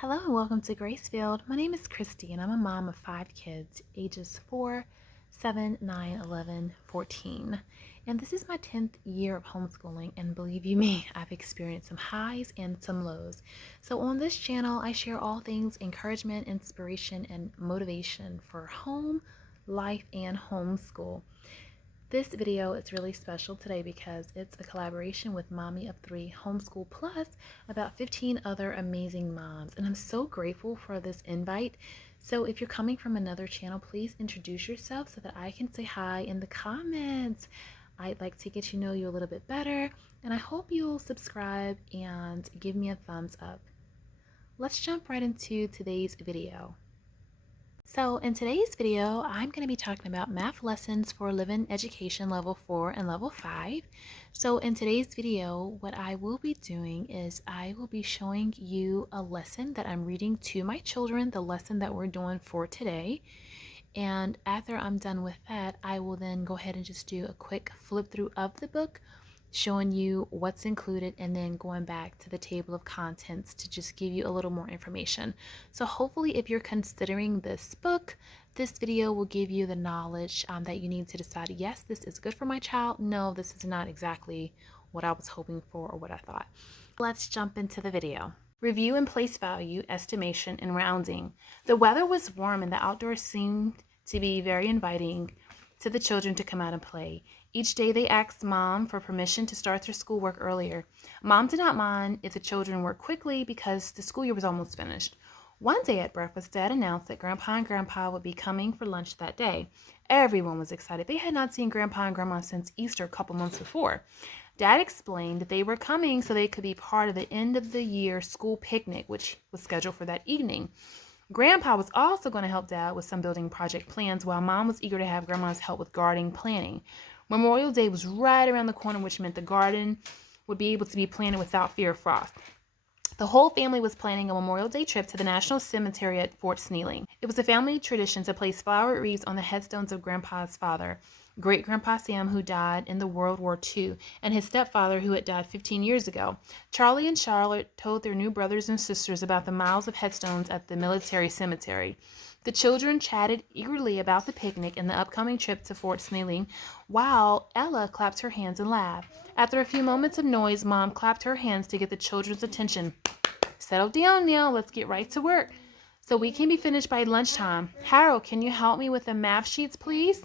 Hello and welcome to Grace.Filled. My name is Kristyh and I'm a mom of 5 kids, ages 4, 7, 9, 11, 14. And this is my 10th year of homeschooling, and believe you me, I've experienced some highs and some lows. So on this channel, I share all things encouragement, inspiration, and motivation for home, life, and homeschool. This video is really special today because it's a collaboration with Mommy of 3 Homeschool Plus, about 15 other amazing moms, and I'm so grateful for this invite. So if you're coming from another channel, please introduce yourself so that I can say hi in the comments. I'd like to get to know you a little bit better, and I hope you'll subscribe and give me a thumbs up. Let's jump right into today's video. So in today's video, I'm going to be talking about math lessons for Living Education Level 4 and Level 5. So in today's video, what I will be doing is I will be showing you a lesson that I'm reading to my children, the lesson that we're doing for today. And after I'm done with that, I will then go ahead and just do a quick flip through of the book, showing you what's included, and then going back to the table of contents to just give you a little more information. So hopefully if you're considering this book, this video will give you the knowledge that you need to decide, yes, this is good for my child. No, this is not exactly what I was hoping for or what I thought. Let's jump into the video. Review and place value, estimation, and rounding. The weather was warm and the outdoors seemed to be very inviting to the children to come out and play. Each day they asked Mom for permission to start their schoolwork earlier. Mom did not mind if the children worked quickly because the school year was almost finished. One day at breakfast, Dad announced that Grandpa and Grandpa would be coming for lunch that day. Everyone was excited. They had not seen Grandpa and Grandma since Easter a couple months before. Dad explained that they were coming so they could be part of the end of the year school picnic, which was scheduled for that evening. Grandpa was also going to help Dad with some building project plans, while Mom was eager to have Grandma's help with gardening planning. Memorial Day was right around the corner, which meant the garden would be able to be planted without fear of frost. The whole family was planning a Memorial Day trip to the National Cemetery at Fort Snelling. It was a family tradition to place flower wreaths on the headstones of Grandpa's father, Great-Grandpa Sam, who died in the World War II, and his stepfather, who had died 15 years ago. Charlie and Charlotte told their new brothers and sisters about the miles of headstones at the military cemetery. The children chatted eagerly about the picnic and the upcoming trip to Fort Snelling, while Ella clapped her hands and laughed. After a few moments of noise, Mom clapped her hands to get the children's attention. Settle down now, let's get right to work, so we can be finished by lunchtime. Harold, can you help me with the math sheets, please?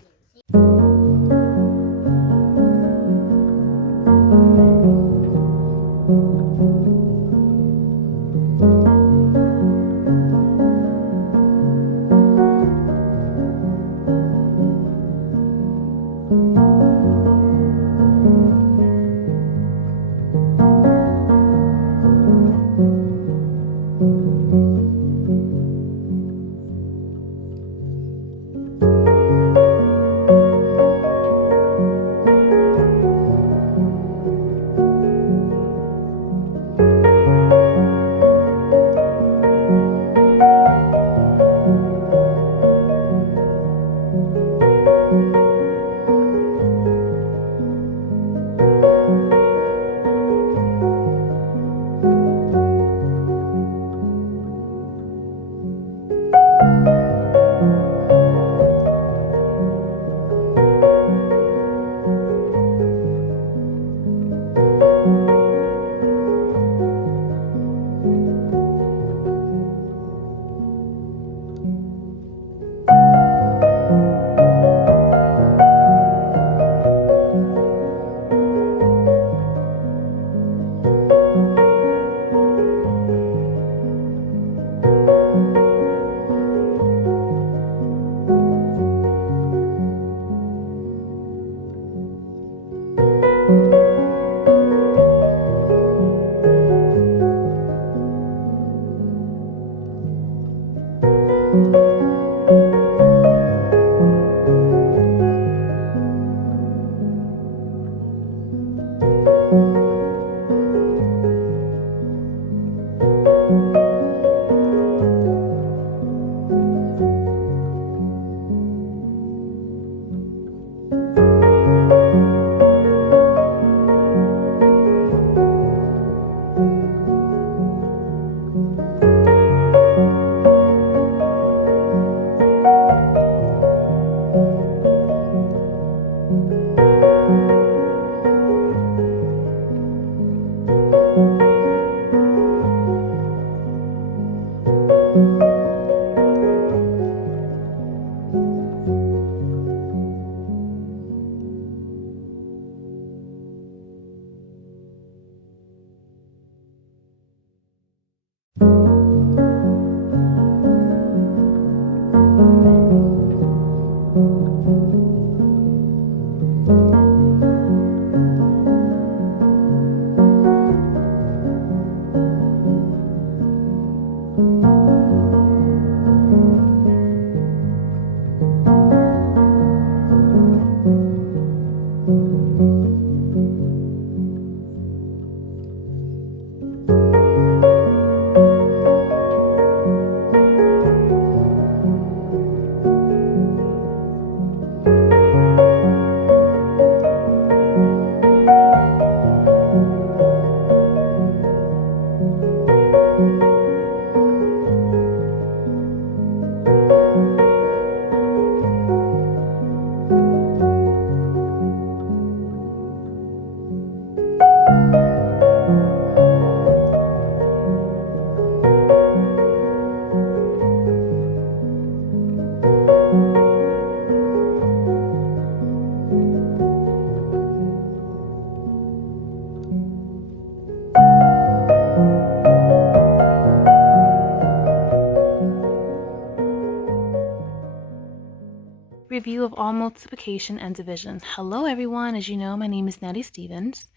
Review of all multiplication and division. Hello everyone, as you know, my name is Natty Stevens.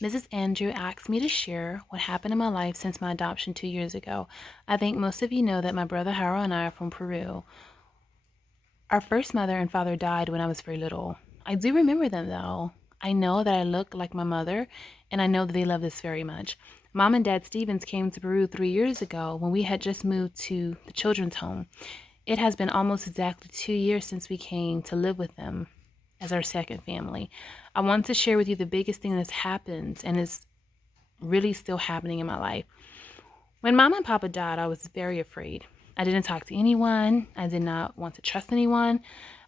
Mrs. Andrew asked me to share what happened in my life since my adoption 2 years ago. I think most of you know that my brother Harold and I are from Peru. Our first mother and father died when I was very little. I do remember them though. I know that I look like my mother, and I know that they love this very much. Mom and Dad Stevens came to Peru 3 years ago when we had just moved to the children's home. It has been almost exactly 2 years since we came to live with them as our second family. I want to share with you the biggest thing that's happened and is really still happening in my life. When Mom and Papa died, I was very afraid. I didn't talk to anyone. I did not want to trust anyone.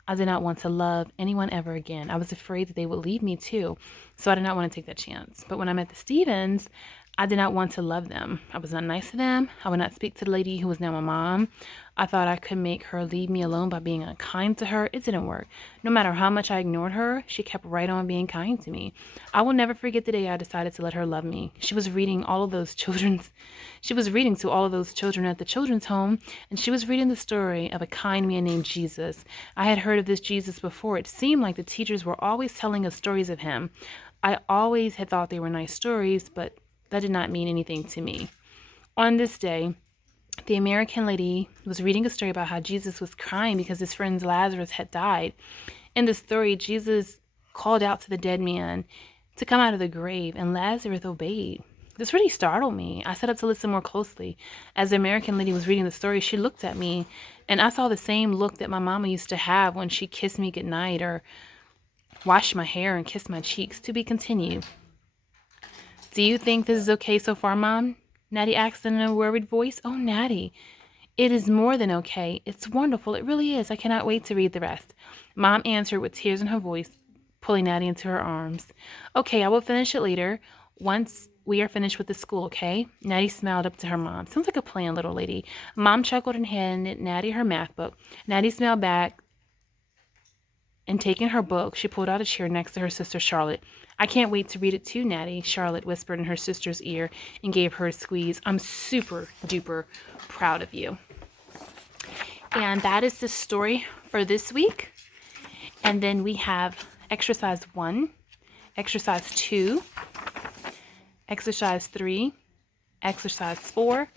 I did not want to love anyone ever again. I was afraid that they would leave me too, so I did not want to take that chance. But when I met the Stevens, I did not want to love them. I was not nice to them. I would not speak to the lady who was now my mom. I thought I could make her leave me alone by being unkind to her. It didn't work. No matter how much I ignored her, she kept right on being kind to me. I will never forget the day I decided to let her love me. She was reading to all of those children at the children's home, and she was reading the story of a kind man named Jesus. I had heard of this Jesus before. It seemed like the teachers were always telling us stories of him. I always had thought they were nice stories, but that did not mean anything to me. On this day, the American lady was reading a story about how Jesus was crying because his friend Lazarus had died. In the story, Jesus called out to the dead man to come out of the grave, and Lazarus obeyed. This really startled me. I sat up to listen more closely. As the American lady was reading the story, she looked at me, and I saw the same look that my mama used to have when she kissed me goodnight or washed my hair and kissed my cheeks. To be continued. Do you think this is okay so far, Mom? Natty asked in a worried voice. Oh, Natty, it is more than okay. It's wonderful. It really is. I cannot wait to read the rest. Mom answered with tears in her voice, pulling Natty into her arms. Okay, I will finish it later once we are finished with the school, okay? Natty smiled up to her mom. Sounds like a plan, little lady. Mom chuckled and handed Natty her math book. Natty smiled back, and taking her book, she pulled out a chair next to her sister Charlotte. I can't wait to read it too, Natty, Charlotte whispered in her sister's ear and gave her a squeeze. I'm super duper proud of you. And that is the story for this week. And then we have exercise 1, exercise 2, exercise 3, exercise 4,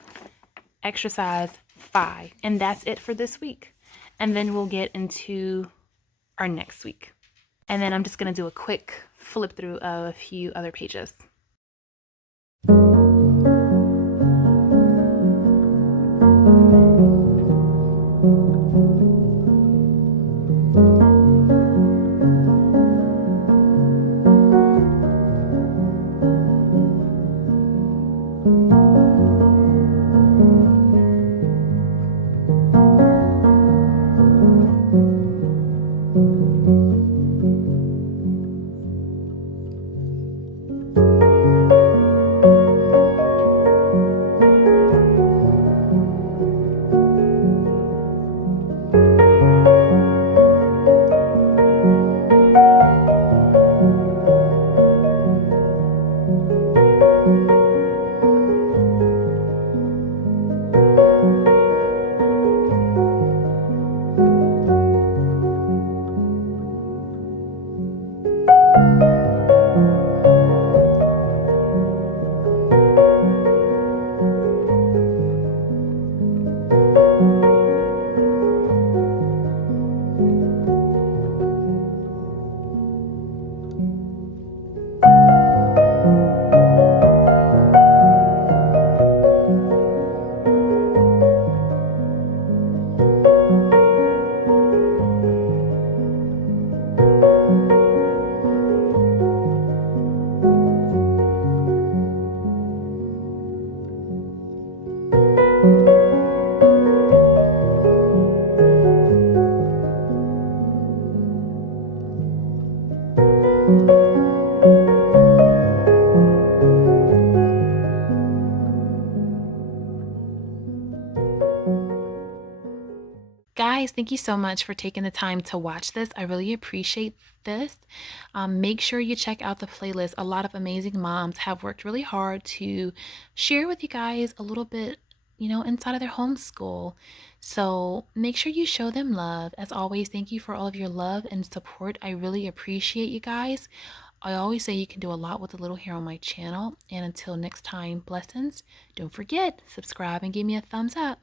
exercise 5. And that's it for this week. And then we'll get into our next week. And then I'm just going to do a quick flip through of a few other pages. Guys, thank you so much for taking the time to watch this. I really appreciate this. Make sure you check out the playlist. A lot of amazing moms have worked really hard to share with you guys a little bit, inside of their homeschool. So make sure you show them love. As always, thank you for all of your love and support. I really appreciate you guys. I always say you can do a lot with a little here on my channel. And until next time, blessings. Don't forget, subscribe and give me a thumbs up.